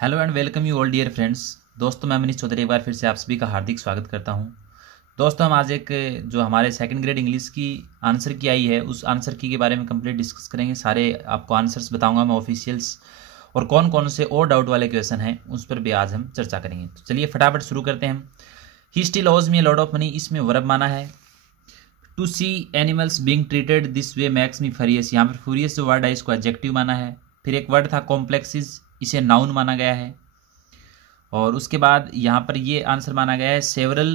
Hello and welcome you all dear friends. दोस्तों, मैं मनीष चौधरी एक बार फिर से आप सभी का हार्दिक स्वागत करता हूं। दोस्तों, हम आज एक जो हमारे सेकंड ग्रेड इंग्लिश की आंसर की आई है उस आंसर की के बारे में कंप्लीट डिस्कस करेंगे। सारे आपको आंसर्स बताऊंगा मैं ऑफिशियल्स, और कौन कौन से और डाउट वाले क्वेश्चन हैं उस पर भी आज हम चर्चा करेंगे। तो चलिए फटाफट शुरू करते हैं हम। He still owes me a lot of money, इसमें वर्ब माना है। To see animals being treated this way makes me furious, यहाँ पर फ्यूरियस जो वर्ड है इसको एडजेक्टिव माना है। फिर एक वर्ड था कॉम्प्लेक्सिस, इसे नाउन माना गया है। और उसके बाद यहाँ पर ये आंसर माना गया है several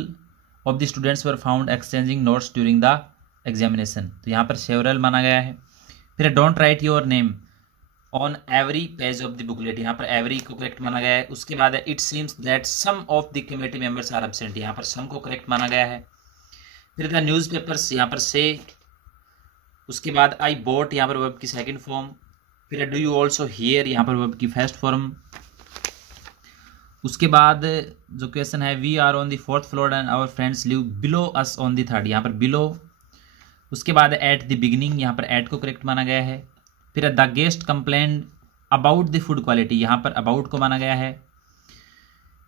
of the students were found exchanging notes during the examination, तो यहाँ पर सेवरल माना गया है। फिर don't write your name on every page of the booklet, यहाँ पर एवरी को करेक्ट माना गया है। उसके बाद it seems that some of the committee members are absent, यहाँ पर सम को करेक्ट माना गया है। फिर द न्यूज़ पेपर्स, यहाँ पर से। उसके बाद आई बोट, यहाँ पर वर्ब की सेकंड फॉर्म। फिर डू यू ऑल्सो हियर, यहाँ पर वर्ब की फर्स्ट फॉर्म। उसके बाद जो क्वेश्चन है we are on the fourth floor and our friends live below us on the third, यहाँ पर बिलो। उसके बाद एट द बिगिनिंग, यहाँ पर एट को करेक्ट माना गया है। फिर the guest complain about the food quality, यहाँ पर अबाउट को माना गया है।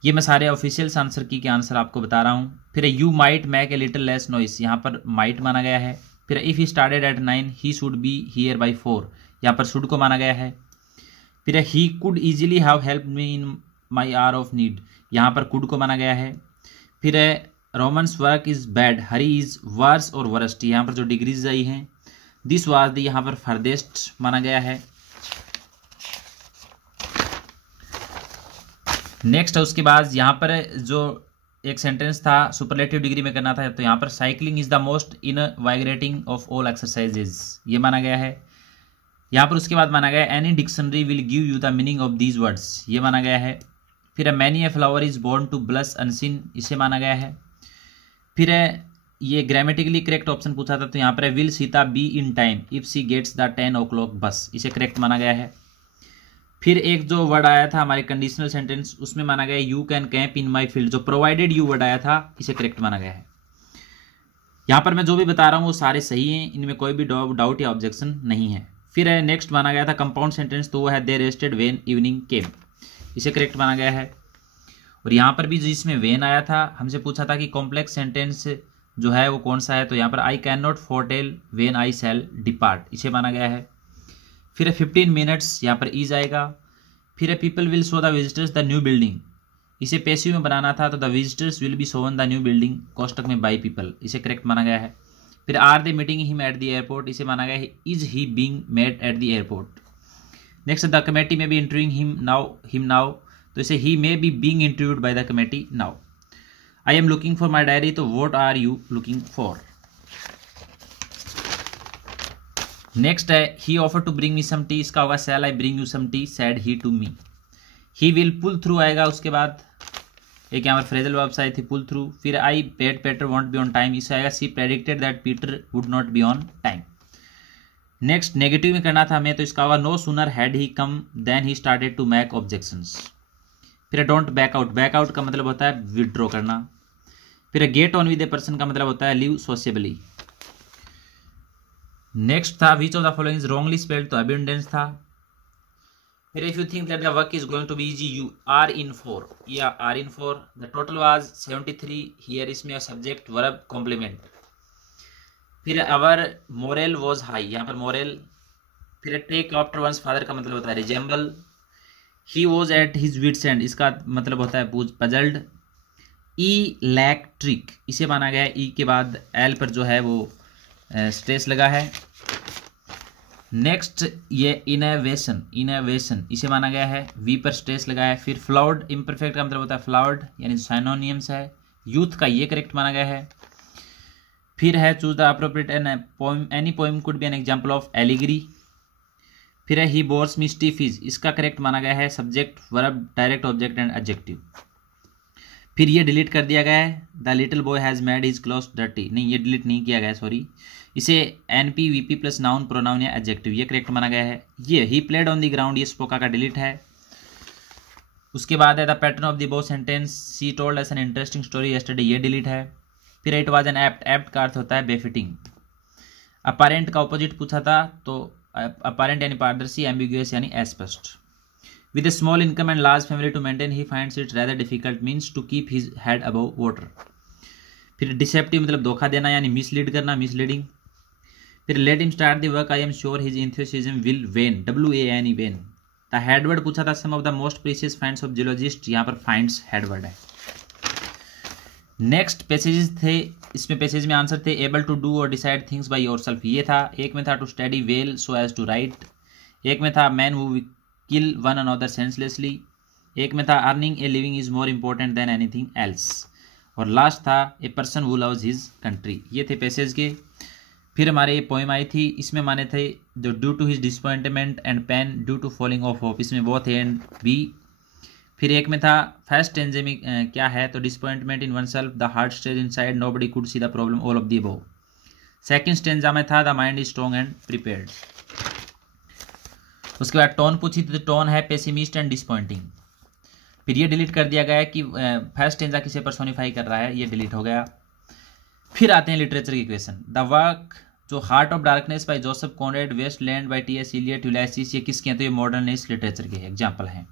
ये मैं सारे ऑफिशियल्स आंसर की के आंसर आपको बता रहा हूँ। फिर you might make a little less noise, यहाँ पर माइट माना गया है। फिर if he started at 9 he should be here by 4, यहाँ पर शुड को माना गया है। फिर he could easily have help me in my hour of need, यहाँ पर कुड को माना गया है। फिर Roman's work is bad, Hari is worse और वर्स्ट, यहाँ पर जो डिग्रीज आई हैं। दिस वाज द, यहाँ पर फर्देस्ट माना गया है। नेक्स्ट उसके बाद यहाँ पर जो एक सेंटेंस था सुपरलेटिव डिग्री में करना था, तो यहाँ पर cycling is the most invigorating of all exercises, ये माना गया है। यहाँ पर उसके बाद माना गया any dictionary will give you the meaning of these words, ये माना गया है। फिर many a flower is born to blush unseen, इसे माना गया है। फिर ये ग्रामेटिकली करेक्ट ऑप्शन पूछा था, तो यहाँ पर will Sita be in time if she gets the 10 o'clock बस, इसे करेक्ट माना गया है। फिर एक जो वर्ड आया था हमारे कंडीशनल सेंटेंस, उसमें माना गया you can camp in my field, जो प्रोवाइडेड यू वर्ड आया था इसे करेक्ट माना गया है। यहाँ पर मैं जो भी बता रहा हूँ वो सारे सही हैं, इनमें कोई भी डाउट या ऑब्जेक्शन नहीं है। फिर नेक्स्ट माना गया था कंपाउंड सेंटेंस, तो वो है दे रेस्टेड वेन इवनिंग केम, इसे करेक्ट माना गया है। और यहाँ पर भी जिसमें वेन आया था हमसे पूछा था कि कॉम्प्लेक्स सेंटेंस जो है वो कौन सा है, तो यहाँ पर I can not foretell when I shall depart, इसे माना गया है। फिर 15 मिनट्स, यहाँ पर ईज आएगा। फिर people will show the visitors the new building, इसे पैसिव में बनाना था, तो the visitors will be shown the new building कोष्टक में बाई पीपल, इसे करेक्ट माना गया है। फिर are they meeting him at the airport, इसे माना गया है is he being met at the airport. Next the committee may be interviewing him now, तो इसे he may be being interviewed by the committee now. I am looking for my diary, तो what are you looking for. Next है he offer to bring me some tea, इसका होगा shall I bring you some tea said he to me. He will pull through आएगा। उसके बाद एक यहाँ पर फ्रेजल वर्ब्स आई थी पुल थ्रू। फिर I paid Peter won't be on time, इसे आएगा she predicted that Peter would not be on time. Next negative में करना था हमें, तो इसका होगा no sooner had he come than he started to make objections. फिर don't back out, back out का मतलब होता है विड्रॉ करना। फिर get on with a person का मतलब होता है लिव सोशियबली। नेक्स्ट था which of the following is wrongly spelled, तो अबंडेंस था। फिर if you think that the work is going to be easy you are in for, या are in for. The total was 73 here, इसमें subject verb complement. फिर our moral was high, यहाँ पर moral. फिर take after once father का मतलब होता है resemble. He was at his wits end, इसका मतलब होता है पजल्ड। इलेक्ट्रिक, इसे माना गया है ई के बाद एल पर जो है वो स्ट्रेस लगा है। नेक्स्ट ये इनोवेशन, इसे माना गया है वी पर स्ट्रेस लगा है। फिर फ्लावर्ड इम्परफेक्ट का मतलब होता है फ्लावर्ड, यानी साइनोनियम्स है। यूथ का ये करेक्ट माना गया है। फिर है choose the appropriate any poem could be N example of allegory. फिर है ही बोर्स मी स्टीफ इज, इसका करेक्ट माना गया है subject verb direct object and adjective. फिर ये डिलीट कर दिया गया है the little boy has made his clothes dirty, नहीं ये डिलीट नहीं किया गया है सॉरी, इसे NP VP plus noun pronoun या एडजेक्टिव ये करेक्ट माना गया है। ये he played on the ground, ये स्पोका का डिलीट है। उसके बाद है द पैटर्न ऑफ द बो sentence C told S an interesting story yesterday, ये डिलीट है। फिर it was an apt, apt का अर्थ होता है बेफिटिंग। अपारेंट का ऑपोजिट पूछा था, तो अपारेंट यानी पारदर्शी, एम्बिगुअस यानी अस्पष्ट। With a small income and large family to maintain he finds it rather difficult means to keep his head above water. फिर डिसेप्टिव मतलब धोखा देना यानी मिसलीड करना, मिसलीडिंग। फिर let him start the work, I am sure his enthusiasm will wane, WANE wane. The headword पूछा था some of the most precious finds of geologist, यहाँ पर फाइंड्स हेडवर्ड है। नेक्स्ट पैसेजेस थे, इसमें पैसेज में आंसर थे एबल टू डू और डिसाइड थिंग्स बाय योरसेल्फ, ये था। एक में था to study well so as to write. एक में था man who kill one another senselessly. एक में था earning a living is more important than anything else. और लास्ट था a person who loves his country. ये थे पैसेज के। फिर हमारे ये पोएम आई थी, इसमें माने थे जो due to his disappointment and pain due to falling of hope, इसमें बोथ ए एंड बी। फिर एक में था फर्स्ट स्टेंजे में क्या है, तो disappointment in one self, the heart stage inside, nobody could see the problem, all of the above. Second stanza में था the mind is strong and prepared. उसके बाद टोन पूछी थी, तो टोन है पेसिमिस्ट एंड डिसअपॉइंटिंग। फिर ये डिलीट कर दिया गया है कि फर्स्ट स्टेंजा किसे पर्सोनिफाई कर रहा है, ये डिलीट हो गया। फिर आते हैं लिटरेचर की क्वेश्चन। द वर्क जो heart of darkness by Joseph Conrad, waste land by TS Eliot, Ulysses, ये किसके हैं, तो ये मॉडर्निस्ट लिटरेचर के एग्जाम्पल हैं।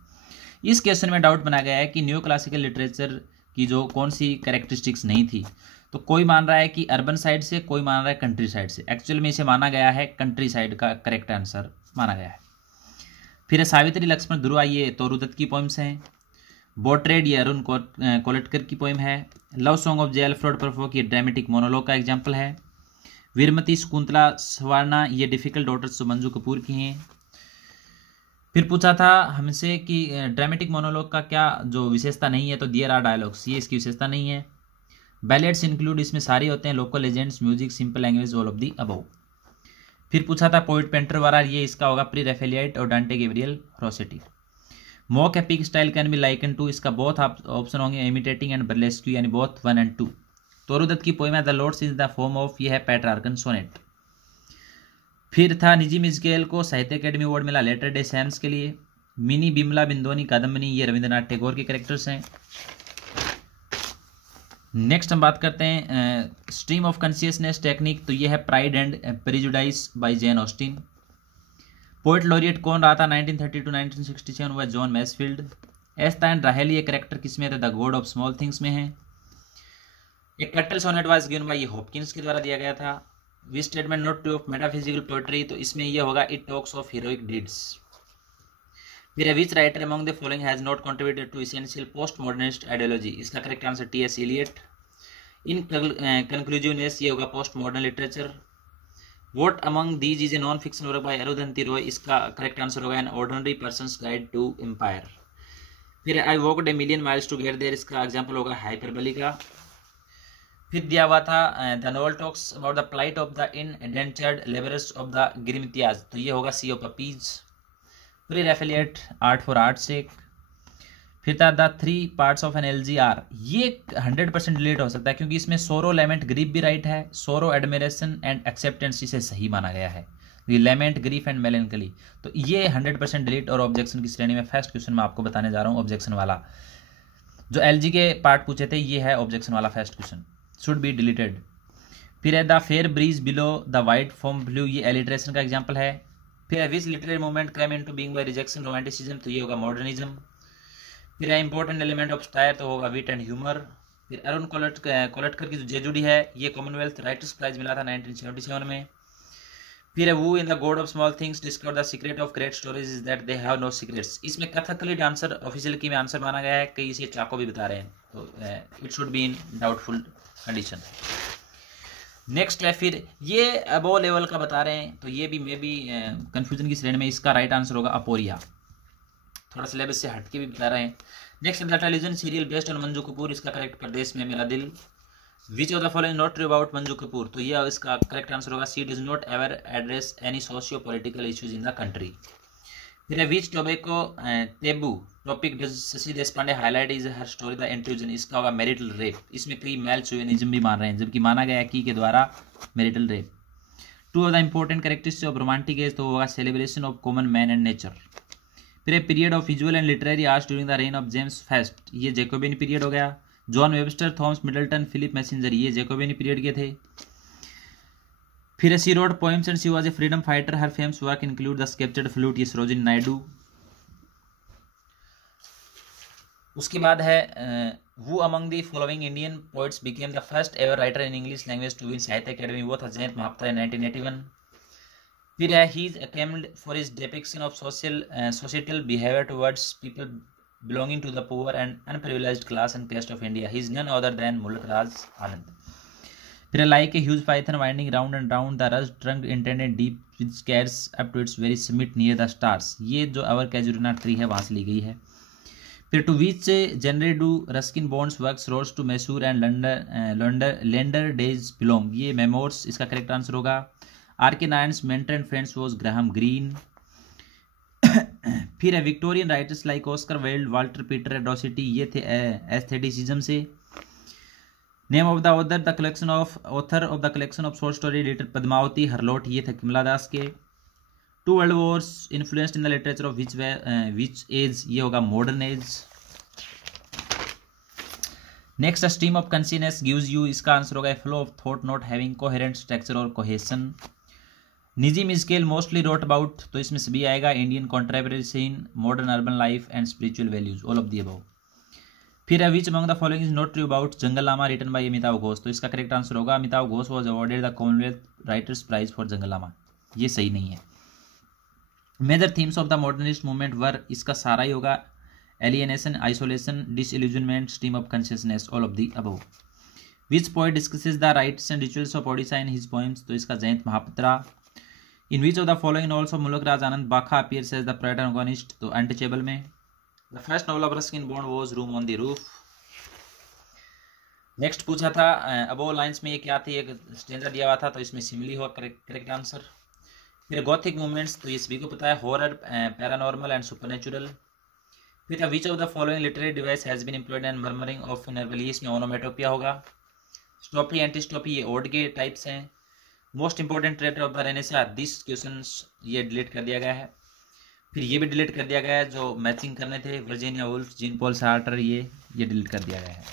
इस क्वेश्चन में डाउट बना गया है कि न्यू क्लासिकल लिटरेचर की जो कौन सी कैरेक्टरिस्टिक्स नहीं थी, तो कोई मान रहा है कि अर्बन साइड से, कोई मान रहा है कंट्री साइड से। एक्चुअल में इसे माना गया है कंट्री साइड का करेक्ट आंसर माना गया है। फिर सावित्री लक्ष्मण ध्रुव, ये तोरुदत्त की पोइम्स हैं। बोट्रेड ये अरुण कोलटकर की पोइम है। Love song of J Alfred Prufrock ये ड्रामेटिक मोनोलॉग का एग्जाम्पल है। वीरमती शकुंतला सवारना ये डिफिकल्ट डॉटर्स जो मंजू कपूर की हैं। फिर पूछा था हमसे कि ड्रामेटिक मोनोलॉग का क्या जो विशेषता नहीं है, तो देयर आर डायलॉग्स, ये इसकी विशेषता नहीं है। बैलेट्स इंक्लूड, इसमें सारे होते हैं, local legends, music, simple language, all of the above. फिर पूछा था पोइट पेंटर वारा, ये इसका होगा प्री रेफेलिएट और Dante Gabriel Rossetti. Mock epic style can be likened to, इसका बहुत ऑप्शन होंगे, इमिटेटिंग एंड बर्लेस्क्यू, यानी बोथ 1 and 2। तोरुदत्त की पोइम है the lords is the form of, ये है पेट्रार्कन सोनेट। फिर था निजी मिजकेल को साहित्य अकेडमी अवार्ड मिला लेटर डे सैम्स के लिए। मिनी, बिमला, बिंदोनी, कादम्बनी, ये रविंद्रनाथ टैगोर के कैरेक्टर्स हैं। नेक्स्ट हम बात करते हैं स्ट्रीम ऑफ कॉन्शियसनेस टेक्निक, तो ये है pride and prejudice by Jane Austen. Poet laureate कौन रहा था 1930 to 1967, हुआ जॉन मैसफील्ड। एस्ता एंड राहेल ये कैरेक्टर किसमें थे, the God of small things में है। एक curtal sonnet was given by, ये हॉपकिंस के द्वारा दिया गया था। वी statement not true of metaphysical poetry, तो इसमें यह होगा it talks of heroic deeds. फिर which writer among the following has not contributed to essential post modernist ideology, इसका correct answer TS Eliot. Inconclusiveness ये होगा post modern literature. What among these is a non fiction work by Arundhati Roy, इसका correct answer होगा an ordinary person's guide to empire. फिर I walked a million miles to get there, इसका example होगा hyperbole का। फिर दिया हुआ था the novel talks about the plight of the indentured labourers of the girmitiyas, तो ये होगा sea of poppies. Pre Raphaelite art for art sake. फिर था the 3 parts of an LGR, ये 100% डिलीट हो सकता है क्योंकि इसमें सोरो, लेमेंट, ग्रीफ भी राइट है। सोरो, एडमिरेशन एंड एक्सेप्टेंस इसे सही माना गया है। लेमेंट, ग्रीफ एंड मेलेंकली, तो ये 100% डिलीट और ऑब्जेक्शन की श्रेणी में फर्स्ट क्वेश्चन मैं आपको बताने जा रहा हूँ। ऑब्जेक्शन वाला जो LG के पार्ट पूछे थे, ये है ऑब्जेक्शन वाला first question, should be deleted. फिर है the fair breeze below the white form blue, ये एलिट्रेशन का एग्जाम्पल है। फिर which literary movement crime into being by rejection, romanticism, तो ये होगा मॉडर्निज्म। फिर है इंपॉर्टेंट एलिमेंट ऑफ स्टायर, तो होगा विट एंड ह्यूमर। फिर अरुण कोलटकर की जो जेजुडी है, ये कॉमनवेल्थ राइटर्स प्राइज मिला था 1977 में। फिर है who in the God of small things discover the secret of great stories is that they have no secrets, इसमें कथकली डांसर ऑफिशियल की में आंसर माना गया है, कई इसे चाको भी बता रहे हैं, तो it should be in doubtful condition. Next है फिर ये अबो लेवल का बता रहे हैं, तो ये भी मे बी कंफ्यूजन की श्रेणी में, इसका राइट आंसर होगा अपोरिया, थोड़ा सिलेबस से हट के भी बता रहे हैं। Next the television serial based on Manju Kapoor, इसका करेक्ट प्रदेश में मेरा दिल। Which of the following not true about Manju Kapoor, तो ये इसका करेक्ट आंसर होगा she does not ever address any socio political issues in the country. फिर which tobacco taboo topic does Shashi Deshpande highlight is her story the intrusion, इसका होगा marital rape, इसमें कई mail चोविनिज्म भी मान रहे हैं, जबकि माना गया की के द्वारा marital rape. 2 of the important characteristics of romantic age, तो होगा celebration of common man and nature. फिर a period of visual and literary arts during the reign of James first, ये जैकोबिन पीरियड हो गया। John Webster, Thomas Middleton, Philip Massinger, ये Jacobean period के थे। फिर she wrote poems and she was a freedom fighter, her famous work include the sceptred flute, ये सरोजिनी नायडू। उसके बाद है who among the following Indian poets became the first ever writer in English language to win Sahitya Akademi, वो था Jayanta Mahapatra in 1981। फिर है he is acclaimed for his depiction of societal behavior towards people belonging to the poor and unprivileged class and caste of India. He is none other than Mulk Raj Anand. फिर like a huge python winding round and round the rush trunk intended deep with scars up to its very summit near the stars, ये जो अवर कैजुरिना tree है वहाँ से ली गई है। फिर to which genre do Ruskin Bond's works roads to Mysore and Landour days belong, ये memoirs इसका करेक्ट आंसर होगा। R K Narayan mentor and friends was Graham Greene. फिर है Victorian writers like Oscar Wilde Walter Pater डॉसिटी, ये थे एस्थेटिसिज्म से। Name of the author the collection of short story लिटर पद्मावती हरलोट, ये थे कमला दास के। Two world wars influenced in the literature of which age, ये होगा modern age. Next stream of consciousness gives you, इसका आंसर होगा flow of thought not having coherent structure और cohesion. निजी मिस्केल मोस्टली रोट अबाउट, तो इसमें सभी आएगा Indian contemporary scene, modern urban life and spiritual values, all of the above. फिर which among the following is not true about Junglenama written by Amitav Ghosh, तो इसका करेक्ट आंसर होगा Amitav Ghosh was awarded the Commonwealth writers prize for Junglenama, ये सही नहीं है। Major themes of the modernist movement were, इसका सारा ही होगा alienation, isolation, disillusionment, stream of consciousness, all of the above. Which poet discusses the rites and rituals of Odisha in his poems, तो इसका Jayanta Mahapatra. In which of the following novels of Mulk Raj Anand Bakha appears as the protagonist, तो untouchable में। The first novel of Ruskin bond was room on the roof. Next पूछा था above lines में ये क्या थी, एक स्टेंजा दिया हुआ था, तो इसमें सिमिली हुआ करेक्ट आंसर। फिर गॉथिक मूवमेंट्स, तो ये सभी को पता है, हॉरर, पैरानॉर्मल एंड सुपरनेचुरल। फिर which of the following literary device has been employed in murmuring of inner, इसमें ओनोमेटोपिया होगा। स्टॉपी एंटीस्टॉपी, ये ओड के टाइप्स हैं। Most important traitor of the renaissance, this questions ये डिलीट कर दिया गया है। फिर ये भी डिलीट कर दिया गया है जो मैचिंग करने थे, Virginia Woolf, Jean Paul Sartre, ये डिलीट कर दिया गया है।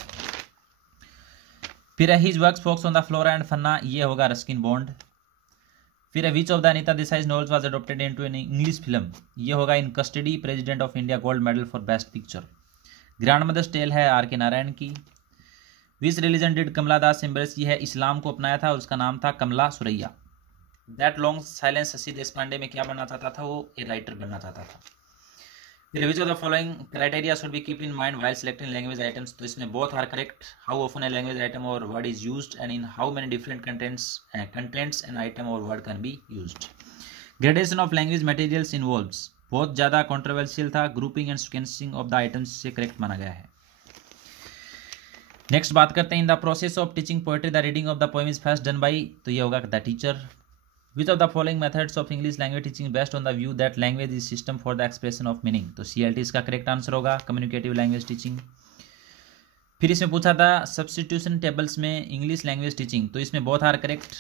फिर his works focus on the flora and fauna, ये होगा रस्किन बॉन्ड। फिर which of the Anita Desai novels was adopted into an English film, ये होगा in custody, president of India gold medal for best picture. Grandmother's tale है R K Narayan की। Which religion did Kamala Das embrace, ये है इस्लाम को अपनाया था और उसका नाम था Kamala Suraiya. That long silence Shashi Deshpande में क्या बनना चाहता था, वो ए राइटर बनना चाहता था। फिर which of the following criteria should be keep in mind while selecting language items, तो इसमें both are correct. How often a language item or word is used and in how many different contents an item or word can be used. Gradation of language materials involves, बहुत ज़्यादा controversial था। Grouping and sequencing of the items से correct माना गया है। Next बात करते हैं in the process of teaching poetry the reading of the poem is first done by, तो ये होगा the teacher. Which of the following methods of English language teaching best on the view that language is system for the expression of meaning, तो CLT इसका correct answer होगा, communicative language teaching. फिर इसमें पूछा था सब्स्टिट्यूशन टेबल्स में English language teaching, तो इसमें बोथ आर करेक्ट।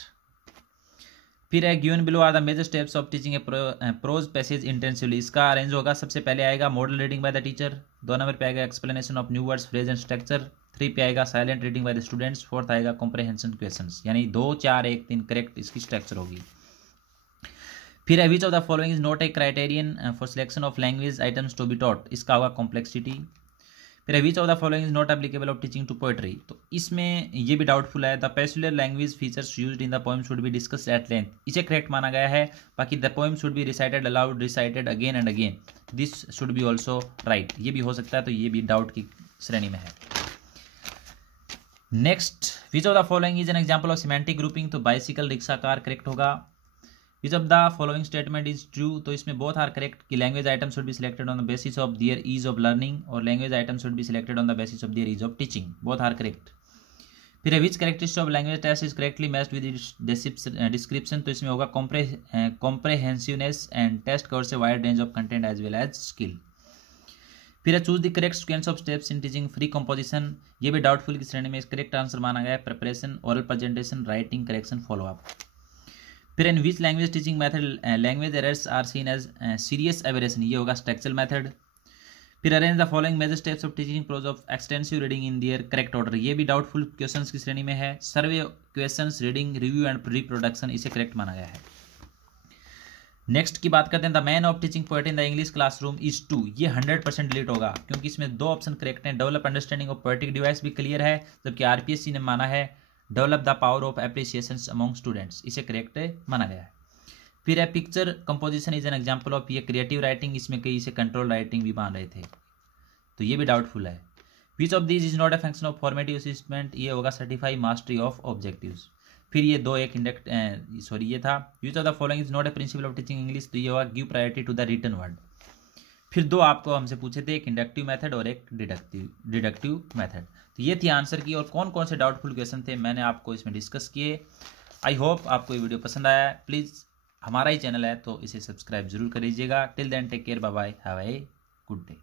फिर है given below are the major steps of teaching a prose passage intensively, इसका अरेंज होगा सबसे पहले आएगा model reading by the teacher, 2 number पे आएगा explanation of new words phrase and structure, 3 पे आएगा silent reading by the students, 4th आएगा कॉम्प्रहेंशन क्वेश्चंस, यानी 2 4 1 3 करेक्ट इसकी स्ट्रक्चर होगी। फिर है which of the following is not a criterion for selection of language items to be taught, इसका होगा कॉम्प्लेक्सिटी। फिर है which of the following is not applicable of teaching to poetry, तो इसमें ये भी डाउटफुल है। The peculiar language features used in the poem should be discussed at length, इसे करेक्ट माना गया है। बाकी the poem should be recited aloud, recited again and again, this should be also right, ये भी हो सकता है, तो ये भी डाउट की श्रेणी में है। Next which of the following is an example of semantic grouping, तो बाइसिकल, रिक्शा, कार करेक्ट होगा। Which of the following statement is true, तो इसमें बोथ आर करेक्ट कि language item should be selected on the basis of their ease of learning और language item should be selected on the basis of their ease of teaching, both are correct. फिर which characteristic of language test is correctly matched with description, तो इसमें होगा comprehensiveness and test covers a wide range of content as well as skill. फिर choose the correct sequence of steps in teaching free composition, ये भी doubtful की श्रेणी में, correct answer माना गया है preparation, oral presentation, writing, correction, follow up. फिर in which language teaching method language errors are seen as serious aberration, ये होगा स्ट्रक्चरल मेथड। फिर arrange the following major steps of teaching prose of extensive reading in their correct order, ये भी doubtful questions की श्रेणी में है। Survey, questions, reading, review and reproduction, इसे करेक्ट माना गया है। नेक्स्ट की बात करते हैं, the man of teaching poetry in the English classroom is to, ये 100% डिलीट होगा क्योंकि इसमें दो ऑप्शन करेक्ट हैं। Develop understanding of poetic device भी क्लियर है, जबकि आरपीएससी ने माना है develop the power of appreciation among students, इसे करेक्ट माना गया है। फिर है picture composition is an example of, ये क्रिएटिव राइटिंग, इसमें कई इसे कंट्रोल राइटिंग भी मान रहे थे, तो ये भी डाउटफुल है। Which of these is not a function of formative assessment, ये होगा सर्टिफाई मास्टरी ऑफ ऑब्जेक्टिव्स। फिर ये दो एक इंडेक्ट ये था which of the following is not a principle of teaching English, तो ये होगा give priority to the written word. फिर दो आपको हमसे पूछे थे, एक इंडक्टिव मेथड और एक डिडक्टिव मेथड, तो ये थी आंसर की। और कौन कौन से डाउटफुल क्वेश्चन थे मैंने आपको इसमें डिस्कस किए। आई होप आपको ये वीडियो पसंद आया। प्लीज़ हमारा ही चैनल है तो इसे सब्सक्राइब जरूर कर लीजिएगा। Till then take care, bye bye, have a good day.